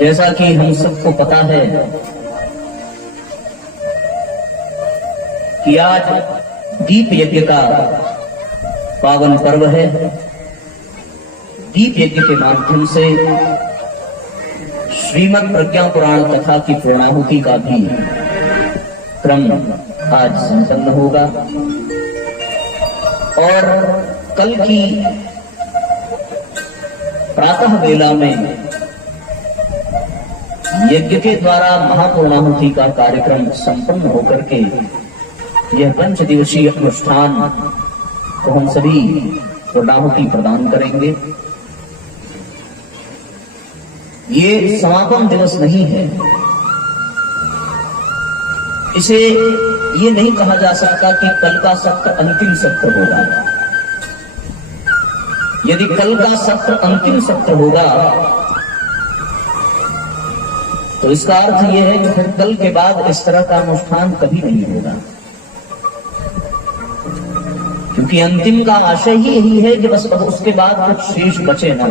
जैसा कि हम सबको पता है कि आज दीप यज्ञ का पावन पर्व है। दीप यज्ञ के माध्यम से श्रीमद् प्रज्ञा पुराण कथा की पूर्णाहुति का भी क्रम आज संपन्न होगा और कल की प्रातः वेला में यज्ञ के द्वारा महापूर्णाहुति का कार्यक्रम संपन्न होकर के यह 5 दिवसीय अनुष्ठान को हम सभी पूर्णाहुति प्रदान करेंगे। ये समापन दिवस नहीं है, इसे ये नहीं कहा जा सकता कि कल का सत्र अंतिम सत्र होगा। यदि कल का सत्र अंतिम सत्र होगा तो इसका अर्थ यह है कि फिर कल के बाद इस तरह का अनुष्ठान कभी नहीं होगा, क्योंकि अंतिम का आशय ही यही है कि बस उसके बाद कुछ शेष बचे ना।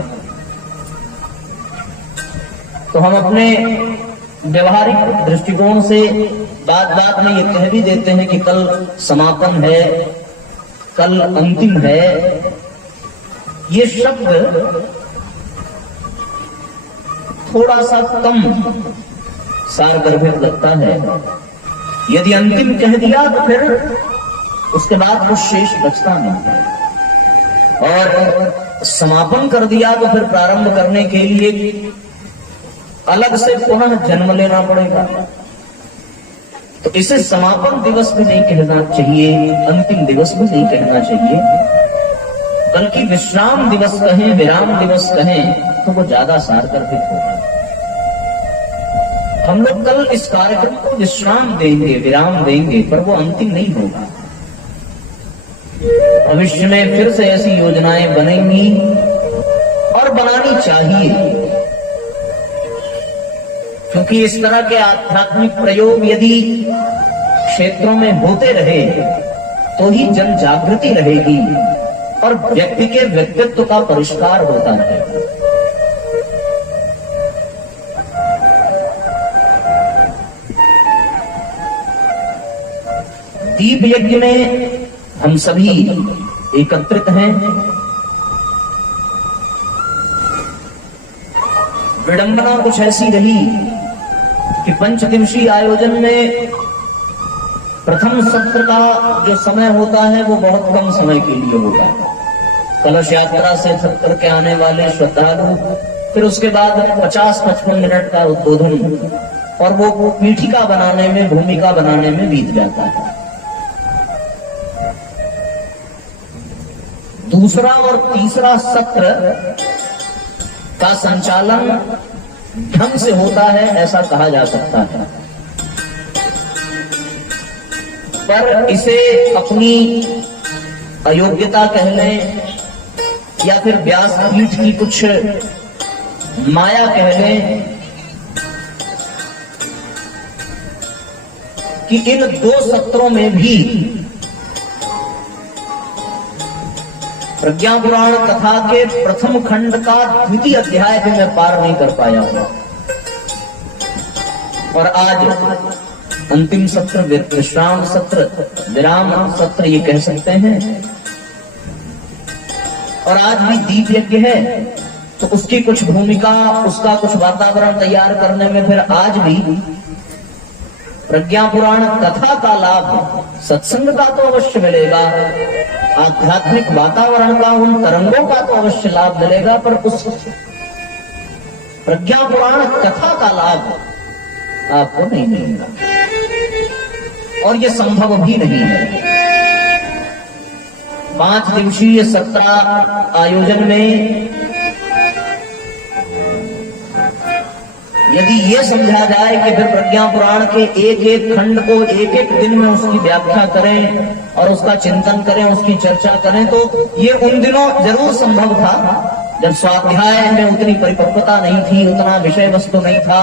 तो हम अपने व्यवहारिक दृष्टिकोण से बात बात में ये कह भी देते हैं कि कल समापन है, कल अंतिम है। ये शब्द थोड़ा सा कम सारगर्भित लगता है। यदि अंतिम कह दिया तो फिर उसके बाद कुछ शेष बचता नहीं है, और समापन कर दिया तो फिर प्रारंभ करने के लिए अलग से पुनः जन्म लेना पड़ेगा। तो इसे समापन दिवस भी नहीं कहना चाहिए, अंतिम दिवस भी नहीं कहना चाहिए, बल्कि विश्राम दिवस कहें, विराम दिवस कहें तो वो ज्यादा सारगर्भित होगा। हम लोग कल इस कार्यक्रम को विश्राम देंगे, विराम देंगे, पर वो अंतिम नहीं होगा। भविष्य में फिर से ऐसी योजनाएं बनेंगी और बनानी चाहिए, क्योंकि इस तरह के आध्यात्मिक प्रयोग यदि क्षेत्रों में होते रहे तो ही जन जागृति रहेगी और व्यक्ति के व्यक्तित्व का परिष्कार होता है। दीप यज्ञ में हम सभी एकत्रित हैं। विडंबना कुछ ऐसी रही कि 5 दिवसीय आयोजन में प्रथम सत्र का जो समय होता है वो बहुत कम समय के लिए होता है। कलश यात्रा से थक करके आने वाले श्रद्धालु, फिर उसके बाद 50-55 मिनट का उद्बोधन और वो पीठिका बनाने में, भूमिका बनाने में बीत जाता है। दूसरा और तीसरा सत्र का संचालन ढंग से होता है ऐसा कहा जा सकता है, पर इसे अपनी अयोग्यता कह लें या फिर व्यासपीठ की कुछ माया कह लें कि इन 2 सत्रों में भी प्रज्ञा पुराण कथा के प्रथम खंड का द्वितीय अध्याय भी मैं पार नहीं कर पाया हूं, और आज अंतिम सत्र, विश्राम सत्र, विराम सत्र ये कह सकते हैं। और आज भी दीप यज्ञ है तो उसकी कुछ भूमिका, उसका कुछ वातावरण तैयार करने में फिर आज भी प्रज्ञा पुराण कथा का लाभ सत्संग का तो अवश्य मिलेगा, आध्यात्मिक वातावरण का, उन तरंगों का तो अवश्य लाभ मिलेगा, पर उस प्रज्ञा पुराण कथा का लाभ आपको नहीं मिलेगा, और ये संभव भी नहीं है। 5 दिवसीय सत्र आयोजन में यदि ये समझा जाए कि फिर प्रज्ञा पुराण के एक एक खंड को एक एक दिन में उसकी व्याख्या करें और उसका चिंतन करें, उसकी चर्चा करें, तो ये उन दिनों जरूर संभव था जब स्वाध्याय में उतनी परिपक्वता नहीं थी, उतना विषय वस्तु नहीं था।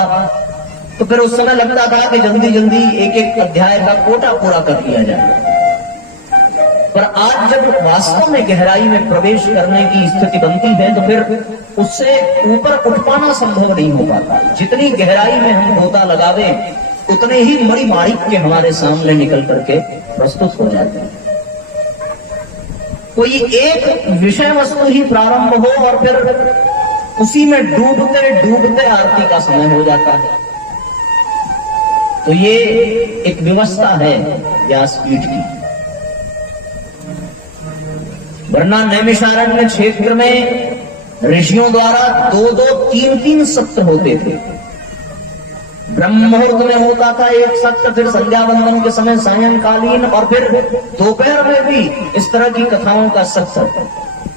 तो फिर उस समय लगता था कि जल्दी जल्दी एक एक अध्याय का कोटा पूरा कर लिया जाए। पर आज जब वास्तव में गहराई में प्रवेश करने की स्थिति बनती है तो फिर उससे ऊपर उठ पाना संभव नहीं हो पाता। जितनी गहराई में हम गोता लगावे उतने ही मणि माणिक्य हमारे सामने निकल करके प्रस्तुत हो जाते हैं। कोई एक विषय वस्तु ही प्रारंभ हो और फिर उसी में डूबते डूबते आरती का समय हो जाता है। तो ये एक व्यवस्था है व्यासपीठ की। वरना नैमिषारण्य क्षेत्र में ऋषियों द्वारा 2-2, 3-3 सत्र होते थे। ब्रह्म मुहूर्त में होता था एक सत्र, फिर संध्या वंदन के समय सायंकालीन, और फिर दोपहर में भी इस तरह की कथाओं का सत्र।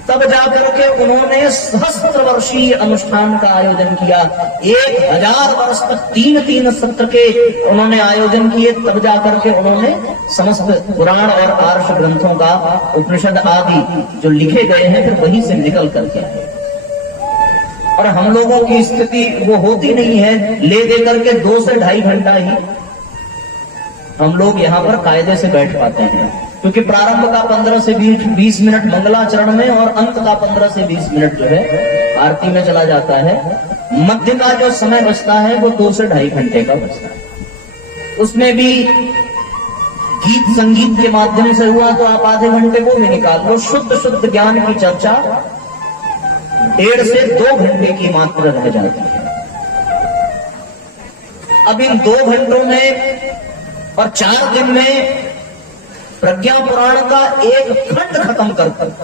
तब जाकर के उन्होंने सहस्त्र वर्षीय अनुष्ठान का आयोजन किया। 1000 वर्ष तक 3-3 सत्र के उन्होंने आयोजन किए। तब जाकर के उन्होंने समस्त पुराण और आर्ष ग्रंथों का, उपनिषद आदि जो लिखे गए हैं, फिर वहीं से निकल करके आए। और हम लोगों की स्थिति वो होती नहीं है, ले दे करके 2 से 2.5 घंटा ही हम लोग यहाँ पर कायदे से बैठ पाते हैं, क्योंकि प्रारंभ का 15 से 20 मिनट मंगलाचरण में और अंत का 15 से 20 मिनट जो है आरती में चला जाता है। मध्य का जो समय बचता है वो 2 से 2.5 घंटे का बचता है। उसमें भी गीत संगीत के माध्यम से हुआ तो आप आधे घंटे वो भी निकाल लो। शुद्ध ज्ञान की चर्चा 1.5 से 2 घंटे की मात्र रह जाती है। अब इन 2 घंटों में और 4 दिन में प्रज्ञा पुराण का एक खंड खत्म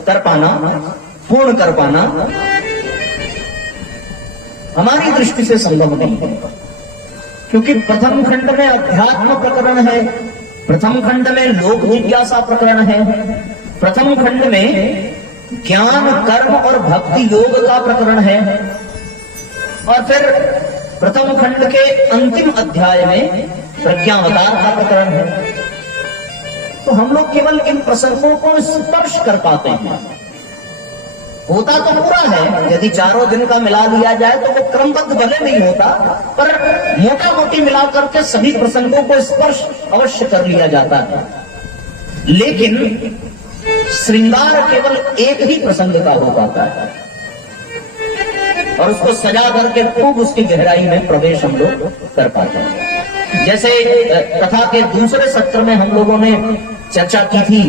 कर पाना, पूर्ण कर पाना हमारी दृष्टि से संभव नहीं है, क्योंकि प्रथम खंड में अध्यात्म प्रकरण है, प्रथम खंड में लोक जिज्ञासा प्रकरण है, प्रथम खंड में ज्ञान कर्म और भक्ति योग का प्रकरण है, और फिर प्रथम खंड के अंतिम अध्याय में प्रज्ञावतार का प्रकरण है। तो हम लोग केवल इन प्रसंगों को स्पर्श कर पाते हैं। होता तो पूरा है, यदि 4 दिन का मिला लिया जाए तो वो क्रमबद्ध भले नहीं होता, पर मोटा मोटी मिलाकर के सभी प्रसंगों को स्पर्श अवश्य कर लिया जाता है। लेकिन श्रृंगार केवल एक ही प्रसंग का हो पाता है, और उसको सजा करके खूब उसकी गहराई में प्रवेश हम लोग कर पाते हैं। जैसे कथा के दूसरे सत्र में हम लोगों ने चर्चा की थी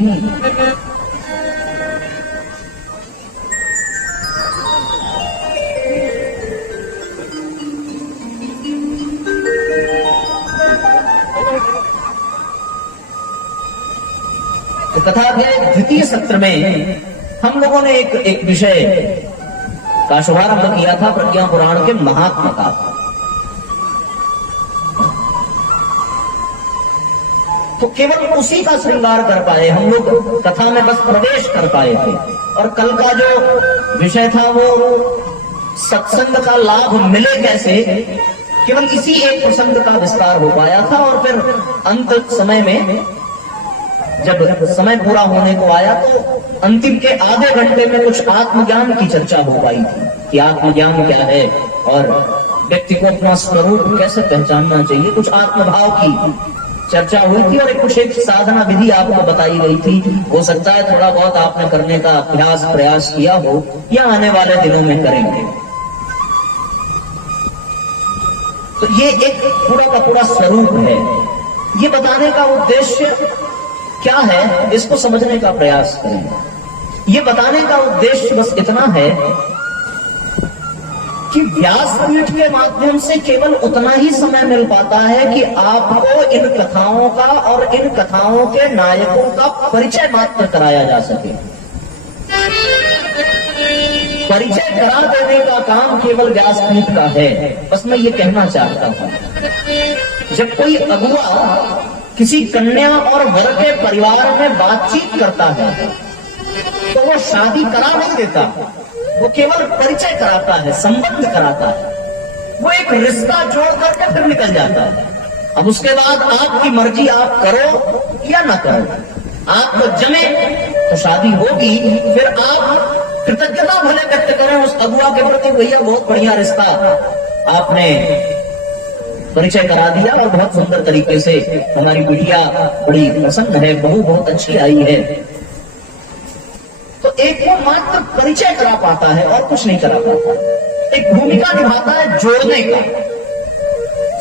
तो कथा के द्वितीय सत्र में हम लोगों ने एक विषय का शुभारंभ किया था, प्रज्ञा पुराण के महात्मा का। तो केवल उसी का श्रृंगार कर पाए हम लोग, कथा में बस प्रवेश कर पाए थे। और कल का जो विषय था वो सत्संग का लाभ मिले कैसे, केवल इसी एक प्रसंग का विस्तार हो पाया था। और फिर अंत समय में जब समय पूरा होने को आया तो अंतिम के आधे घंटे में कुछ आत्मज्ञान की चर्चा हो पाई थी कि आत्मज्ञान क्या है और व्यक्ति को अपना स्वरूप कैसे पहचानना चाहिए। कुछ आत्मभाव की चर्चा हुई थी और कुछ एक साधना विधि आपको बताई गई थी। हो सकता है थोड़ा बहुत आपने करने का अभ्यास प्रयास किया हो या आने वाले दिनों में करेंगे। तो ये एक पूरा का पूरा स्वरूप है। ये बताने का उद्देश्य क्या है, इसको समझने का प्रयास करें। ये बताने का उद्देश्य बस इतना है कि व्यासपीठ के माध्यम से केवल उतना ही समय मिल पाता है कि आपको इन कथाओं का और इन कथाओं के नायकों का परिचय मात्र कराया जा सके। परिचय करा देने का काम केवल व्यासपीठ का है। बस मैं ये कहना चाहता हूं, जब कोई अगुआ किसी कन्या और वर के परिवार में बातचीत करता है तो वो शादी करा नहीं देता, वो केवल परिचय कराता है, संबंध कराता है। वो एक रिश्ता जोड़ करके फिर निकल जाता है। अब उसके बाद आपकी मर्जी, आप करो या ना करो। आपको जमे तो शादी होगी, फिर आप कृतज्ञता भले व्यक्त करें उस अगुआ के प्रति, भैया बहुत बढ़िया रिश्ता आपने परिचय करा दिया और बहुत सुंदर तरीके से हमारी बिटिया बड़ी प्रसन्न है, बहू बहुत अच्छी आई है। तो एक वो मात्र परिचय करा पाता है और कुछ नहीं करा पाता। एक भूमिका निभाता है जोड़ने का,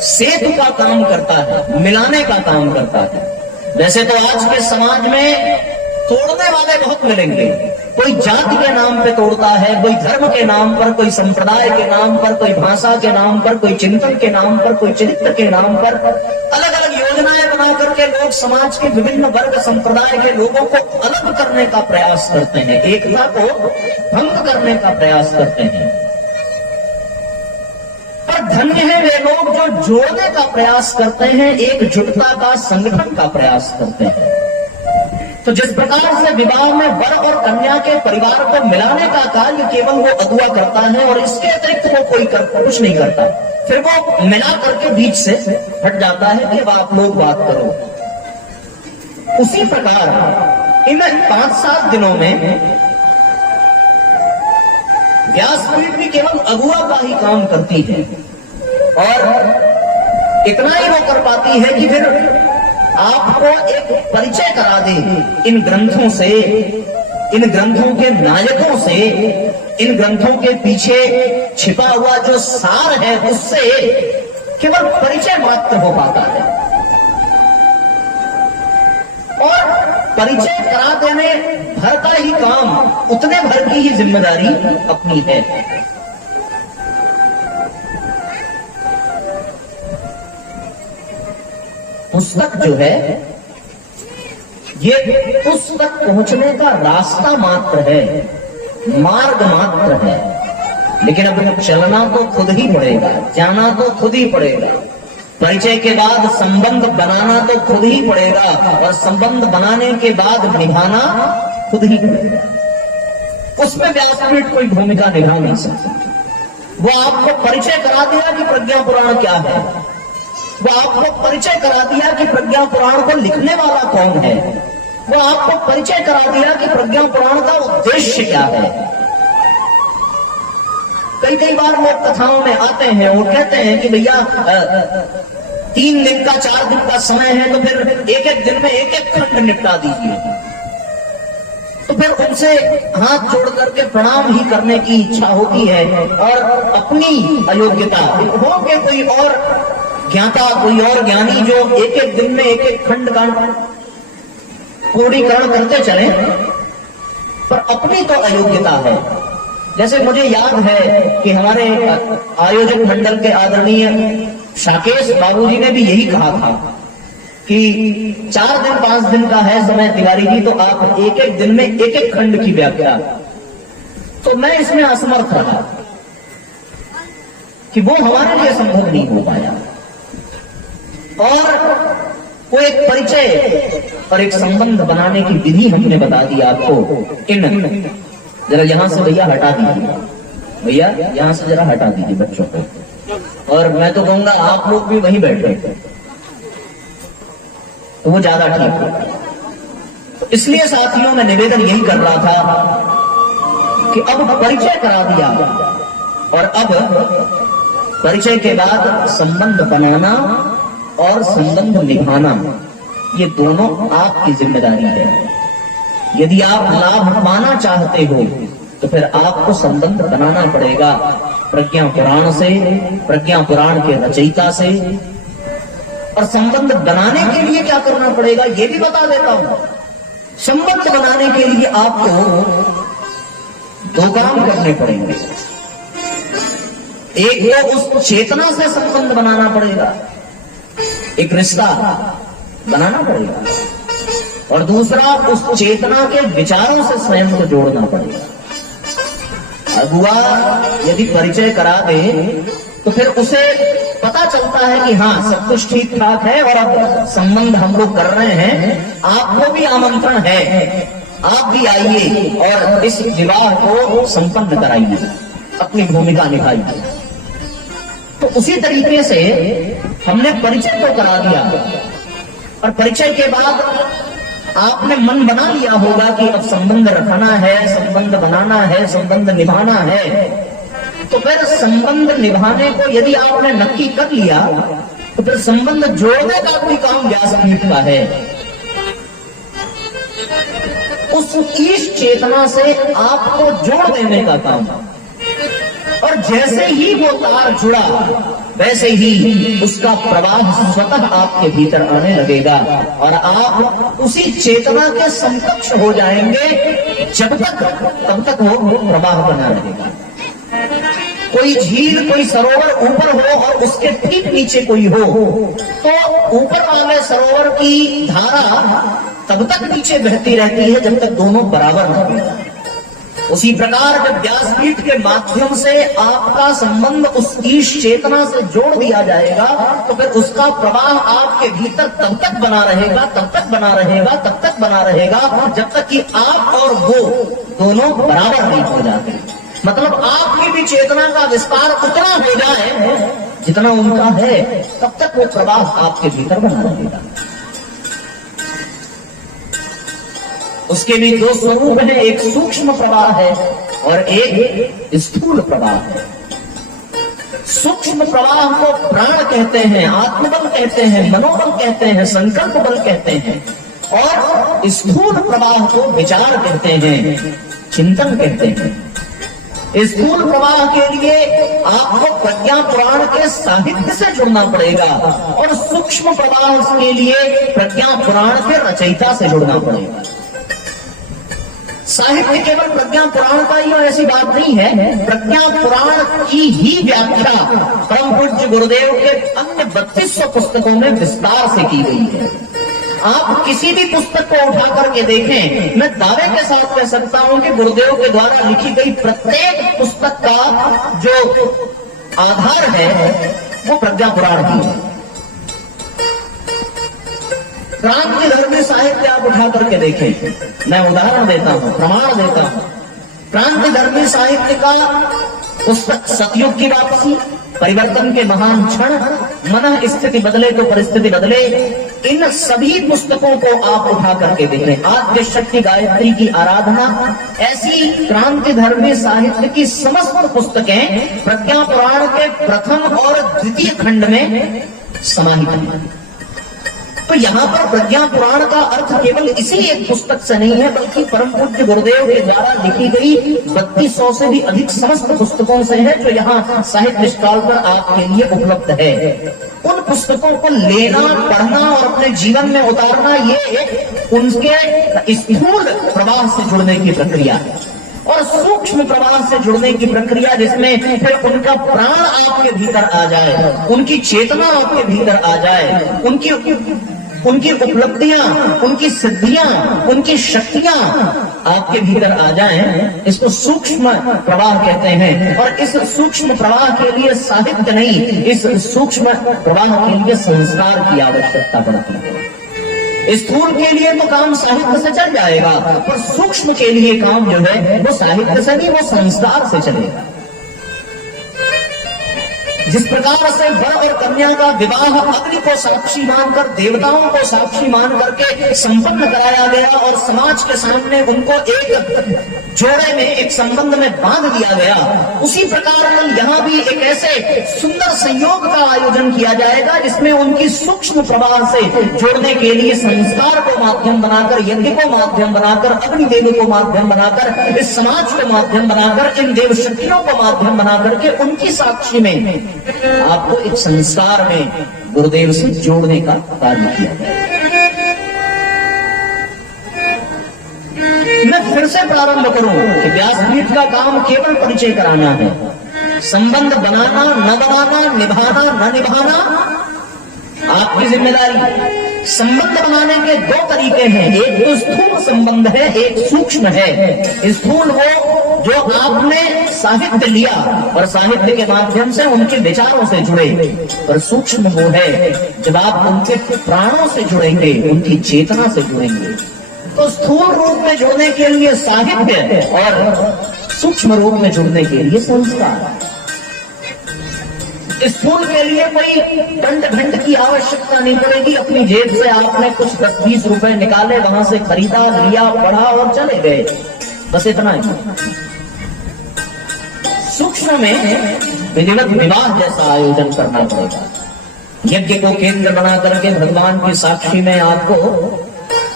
सेतु का काम करता है, मिलाने का काम करता है। वैसे तो आज के समाज में तोड़ने वाले बहुत मिलेंगे। कोई जाति के नाम पे तोड़ता है, कोई धर्म के नाम पर, कोई संप्रदाय के नाम पर, कोई भाषा के नाम पर, कोई चिंतन के नाम पर, कोई चरित्र के नाम पर अलग अलग योजनाएं बना करके लोग समाज के विभिन्न वर्ग संप्रदाय के लोगों को अलग करने का प्रयास करते हैं, एकता को भंग करने का प्रयास करते हैं। पर धन्य है वे लोग जो जोड़ने का प्रयास करते हैं, एकजुटता का, संगठन का प्रयास करते हैं। तो जिस प्रकार से विवाह में वर और कन्या के परिवार को मिलाने का कार्य केवल वो अगुआ करता है और इसके अतिरिक्त वो कोई कुछ नहीं करता, फिर वो मिला करके बीच से हट जाता है कि अब आप लोग बात करो। उसी प्रकार इन 5-7 दिनों में व्यासपीठ भी केवल अगुआ का ही काम करती है और इतना ही वो कर पाती है कि फिर आपको एक परिचय करा दे इन ग्रंथों से, इन ग्रंथों के नायकों से, इन ग्रंथों के पीछे छिपा हुआ जो सार है उससे केवल परिचय मात्र हो पाता है। और परिचय करा देने भर का ही काम, उतने भर की ही जिम्मेदारी अपनी है। पुस्तक जो है ये उस तक पहुंचने का रास्ता मात्र है, मार्ग मात्र है, लेकिन अब चलना तो खुद ही पड़ेगा, जाना तो खुद ही पड़ेगा। परिचय के बाद संबंध बनाना तो खुद ही पड़ेगा और संबंध बनाने के बाद निभाना खुद ही पड़ेगा। उसमें व्यासपीठ कोई भूमिका निभा नहीं सकता। वो आपको परिचय करा दिया कि प्रज्ञा पुराण क्या है, वो आपको परिचय करा दिया कि प्रज्ञा पुराण को लिखने वाला कौन है, वो आपको परिचय करा दिया कि प्रज्ञा पुराण का उद्देश्य क्या है। कई बार लोग कथाओं में आते हैं और कहते हैं कि भैया 3 दिन का 4 दिन का समय है तो फिर एक दिन में एक खंड निपटा दीजिए। तो फिर उनसे हाथ जोड़ करके प्रणाम ही करने की इच्छा होती है और अपनी अयोग्यता, होंगे कोई और ज्ञाता, कोई और ज्ञानी जो एक दिन में एक खंड का पूर्णीकरण करते चले, पर अपनी तो अयोग्यता है। जैसे मुझे याद है कि हमारे आयोजक मंडल के आदरणीय शाकेश बाबूजी ने भी यही कहा था कि 4 दिन 5 दिन का है समय तिवारी जी, तो आप एक दिन में एक खंड की व्याख्या। तो मैं इसमें असमर्थ रहा कि वो हमारे लिए संभव नहीं हो पाया। और वो एक परिचय और एक संबंध बनाने की विधि हमने बता दी आपको। इन जरा यहां से भैया हटा दीजिए, भैया यहां से जरा हटा दीजिए बच्चों को, और मैं तो कहूंगा आप लोग भी वहीं बैठे तो वो ज्यादा ठीक है। तो इसलिए साथियों मैं निवेदन यही कर रहा था कि अब परिचय करा दिया और अब परिचय के बाद संबंध बनाना और संबंध निभाना, ये दोनों आपकी जिम्मेदारी है। यदि आप लाभ पाना चाहते हो तो फिर आपको संबंध बनाना पड़ेगा प्रज्ञा पुराण से, प्रज्ञा पुराण के रचयिता से। और संबंध बनाने के लिए क्या करना पड़ेगा ये भी बता देता हूं। संबंध बनाने के लिए आपको 2 काम करने पड़ेंगे। एक तो उस चेतना से संबंध बनाना पड़ेगा, एक रिश्ता बनाना पड़ेगा, और दूसरा उस चेतना के विचारों से स्वयं को जोड़ना पड़ेगा। अगुआ यदि परिचय करा दे तो फिर उसे पता चलता है कि हाँ सब कुछ ठीक ठाक है और अब संबंध हम लोग कर रहे हैं, आपको भी आमंत्रण है, आप भी आइए और इस विवाह को संपन्न कराइए, अपनी भूमिका निभाइए। तो उसी तरीके से हमने परिचय तो करा दिया और परिचय के बाद आपने मन बना लिया होगा कि अब संबंध रखना है, संबंध बनाना है, संबंध निभाना है। तो फिर संबंध निभाने को यदि आपने नक्की कर लिया तो फिर संबंध जोड़ने का कोई काम व्यासपीठ का है। उस ईश चेतना से आपको जोड़ देने का काम। और जैसे ही वो तार जुड़ा वैसे ही उसका प्रवाह स्वतः आपके भीतर आने लगेगा और आप उसी चेतना के समकक्ष हो जाएंगे तब तक वो प्रवाह बना रहेगा। कोई झील, कोई सरोवर ऊपर हो और उसके ठीक नीचे कोई हो तो ऊपर वाले सरोवर की धारा तब तक नीचे बहती रहती है जब तक दोनों बराबर न हो। उसी प्रकार जब व्यासपीठ के माध्यम से आपका संबंध उस ईश चेतना से जोड़ दिया जाएगा तो फिर उसका प्रवाह आपके भीतर तब तक बना रहेगा, तब तक बना रहेगा, तब तक बना रहेगा जब तक कि आप और वो दोनों बराबर नहीं हो जाते। मतलब आपकी भी चेतना का विस्तार उतना हो जाए जितना उनका है, तब तक वो प्रवाह आपके भीतर बना रहेगा। उसके भी दो स्वरूप हैं, एक सूक्ष्म प्रवाह है और एक स्थूल प्रवाह है। सूक्ष्म प्रवाह को प्राण कहते हैं, आत्मबल कहते हैं, मनोबल कहते हैं, संकल्प बल कहते हैं और स्थूल प्रवाह को विचार कहते हैं, चिंतन कहते हैं। स्थूल प्रवाह के लिए आपको प्रज्ञा पुराण के साहित्य से जुड़ना पड़ेगा और सूक्ष्म प्रवाह के लिए प्रज्ञा पुराण के रचयिता से जुड़ना पड़ेगा। साहित्य केवल प्रज्ञा पुराण का ही ऐसी बात नहीं है, प्रज्ञा पुराण की ही व्याख्या परम पूज्य गुरुदेव के अन्य 3200 पुस्तकों में विस्तार से की गई है। आप किसी भी पुस्तक को उठा करके देखें, मैं दावे के साथ कह सकता हूं कि गुरुदेव के द्वारा लिखी गई प्रत्येक पुस्तक का जो आधार है वो प्रज्ञा पुराण ही है। क्रांति धर्मी साहित्य आप उठा करके देखें, मैं उदाहरण देता हूं, प्रमाण देता हूं। क्रांति धर्मी साहित्य का पुस्तक सतयुग की वापसी, परिवर्तन के महान क्षण, मन स्थिति बदले तो परिस्थिति बदले, इन सभी पुस्तकों को आप उठा करके देखें। आद्य शक्ति गायत्री की आराधना, ऐसी क्रांति धर्मी साहित्य की समस्त पुस्तकें प्रज्ञा पुराण के प्रथम और द्वितीय खंड में समाहित हैं। तो यहाँ पर प्रज्ञा पुराण का अर्थ केवल इसी एक पुस्तक से नहीं है, बल्कि परम पूज्य गुरुदेव के द्वारा लिखी गई 3200 से भी अधिक समस्त पुस्तकों से है, जो यहाँ साहित्य स्टॉल पर आपके लिए उपलब्ध है। उन पुस्तकों को लेना, पढ़ना और अपने जीवन में उतारना, ये उनके स्थूल प्रवाह से जुड़ने की प्रक्रिया है। और सूक्ष्म प्रवाह से जुड़ने की प्रक्रिया जिसमें फिर उनका प्राण आपके भीतर आ जाए, उनकी चेतना आपके भीतर आ जाए, उनकी उपलब्धियां, उनकी सिद्धियां, उनकी शक्तियां आपके भीतर आ जाएं, इसको सूक्ष्म प्रवाह कहते हैं। और इस सूक्ष्म प्रवाह के लिए साहित्य नहीं, इस सूक्ष्म प्रवाह के लिए संस्कार की आवश्यकता पड़ती है। स्थूल के लिए तो काम साहित्य से चल जाएगा, पर सूक्ष्म के लिए काम जो है वो साहित्य से नहीं, वो संस्कार से चलेगा। जिस प्रकार से वर और कन्या का विवाह अग्नि को साक्षी मानकर, देवताओं को साक्षी मान करके संपन्न कराया गया और समाज के सामने उनको एक जोड़े में, एक संबंध में बांध दिया गया, उसी प्रकार कल यहाँ भी एक ऐसे सुंदर संयोग का आयोजन किया जाएगा जिसमें उनकी सूक्ष्म प्रवाह से जोड़ने के लिए संस्कार को माध्यम बनाकर, यज्ञ को माध्यम बनाकर, अग्निदेव को माध्यम बनाकर, इस समाज को माध्यम बनाकर, इन देव शक्तियों को माध्यम बनाकर के उनकी साक्षी में आपको एक संस्कार में गुरुदेव से जोड़ने का कार्य किया जाए। मैं फिर से प्रारंभ करूं कि व्यासपीठ का काम केवल परिचय कराना है, संबंध बनाना, न बनाना, निभाना, न निभाना आपकी जिम्मेदारी। संबंध बनाने के दो तरीके हैं, एक तो स्थूल संबंध है, एक सूक्ष्म है। स्थूल वो जो आपने साहित्य लिया और साहित्य के माध्यम से उनके विचारों से जुड़े, और सूक्ष्म वो है जब आप उनके प्राणों से जुड़ेंगे, उनकी चेतना से जुड़ेंगे। तो स्थूल रूप में जुड़ने के लिए साहित्य और सूक्ष्म रूप में जुड़ने के लिए संस्कार। स्थूल के लिए कोई दंड घंट की आवश्यकता नहीं पड़ेगी, अपनी जेब से आपने कुछ 10-20 रुपए निकाले, वहां से खरीदा, लिया, पढ़ा और चले गए, बस इतना ही। सूक्ष्म में विधिवत विवाह जैसा आयोजन करना पड़ेगा। यज्ञ को केंद्र बना करके भगवान की साक्षी में आपको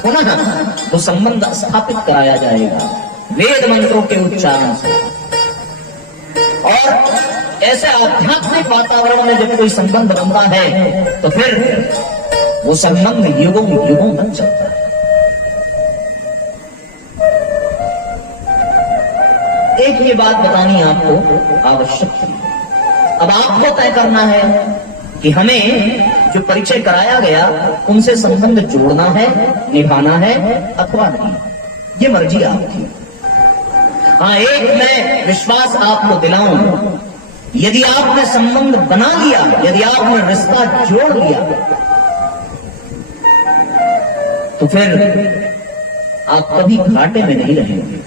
पुनः वो संबंध स्थापित कराया जाएगा वेद मंत्रों के उच्चारण से। और ऐसे आध्यात्मिक वातावरण में जब कोई संबंध बनता है तो फिर वो संबंध युगों युगों तक चलता है। एक ये बात बतानी आपको आवश्यक थी। अब आपको तय करना है कि हमें जो परिचय कराया गया उनसे संबंध जोड़ना है, निभाना है अथवा नहीं। ये मर्जी आपकी। हाँ, एक मैं विश्वास आपको दिलाऊं, यदि आपने संबंध बना लिया, यदि आपने रिश्ता जोड़ लिया, तो फिर आप कभी घाटे में नहीं रहेंगे।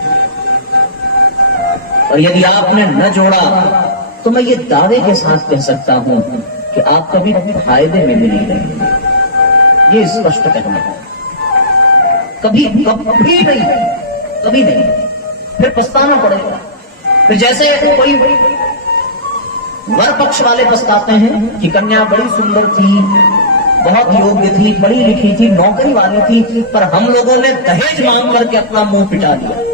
और यदि आपने न जोड़ा तो मैं ये दावे के साथ कह सकता हूं कि आप कभी फायदे में भी नहीं रहेंगे। ये स्पष्ट कहना है। कभी कभी नहीं, कभी नहीं, फिर पछताना पड़ेगा। फिर जैसे कोई वर पक्ष वाले पछताते हैं कि कन्या बड़ी सुंदर थी, बहुत योग्य थी, पढ़ी लिखी थी, नौकरी वाली थी, पर हम लोगों ने दहेज मांग करके अपना मुंह पिटा दिया।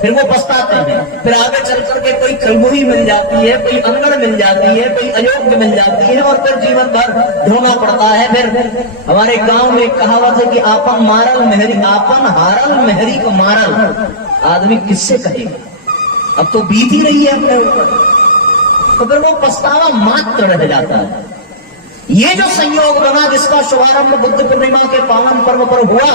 फिर वो पछताते हैं। फिर आगे चल करके कोई कलमुही मिल जाती है, कोई अनगढ़ मिल जाती है, कोई अयोग्य मिल जाती है, और फिर जीवन भर ढूंढना पड़ता है। फिर हमारे गांव में एक कहावत है कि आपन मारल मेहरी, आपन हारल मेहरी को मारल। आदमी किससे कहेगा? अब तो बीत ही रही है अपने ऊपर, तो फिर वो पछतावा मात्र रह जाता है। ये जो संयोग बना जिसका शुभारंभ बुद्ध पूर्णिमा के पावन पर्व पर हुआ,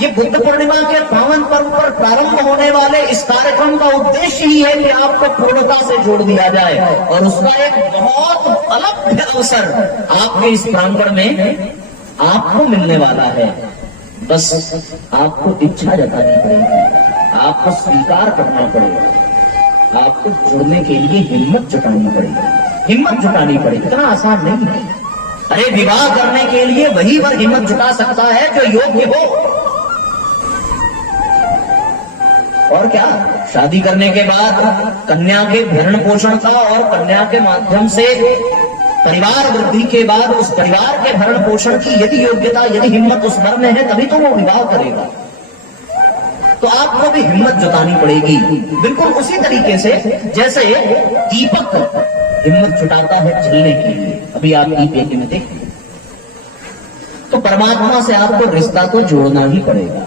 ये बुद्ध पूर्णिमा के पावन पर्व पर प्रारंभ होने वाले इस कार्यक्रम का उद्देश्य ही है कि आपको पूर्णता से जोड़ दिया जाए। और उसका एक बहुत अलग अवसर आपके इस प्रांगण में आपको मिलने वाला है। बस आपको इच्छा जतानी पड़ेगी, आपको स्वीकार करना पड़ेगा, आपको जुड़ने के लिए हिम्मत जुटानी पड़ेगी। हिम्मत जुटानी पड़ेगी, इतना आसान नहीं है। अरे विवाह करने के लिए वही वर हिम्मत जुटा सकता है जो योग्य हो। और क्या, शादी करने के बाद कन्या के भरण पोषण का और कन्या के माध्यम से परिवार वृद्धि के बाद उस परिवार के भरण पोषण की यदि योग्यता, यदि हिम्मत उस वर में है, तभी तो वो विवाह करेगा। तो आपको भी हिम्मत जुटानी पड़ेगी, बिल्कुल उसी तरीके से जैसे दीपक हिम्मत जुटाता है जलने के लिए। अभी आप दीप में देखिए, तो परमात्मा से आपको रिश्ता तो जोड़ना ही पड़ेगा।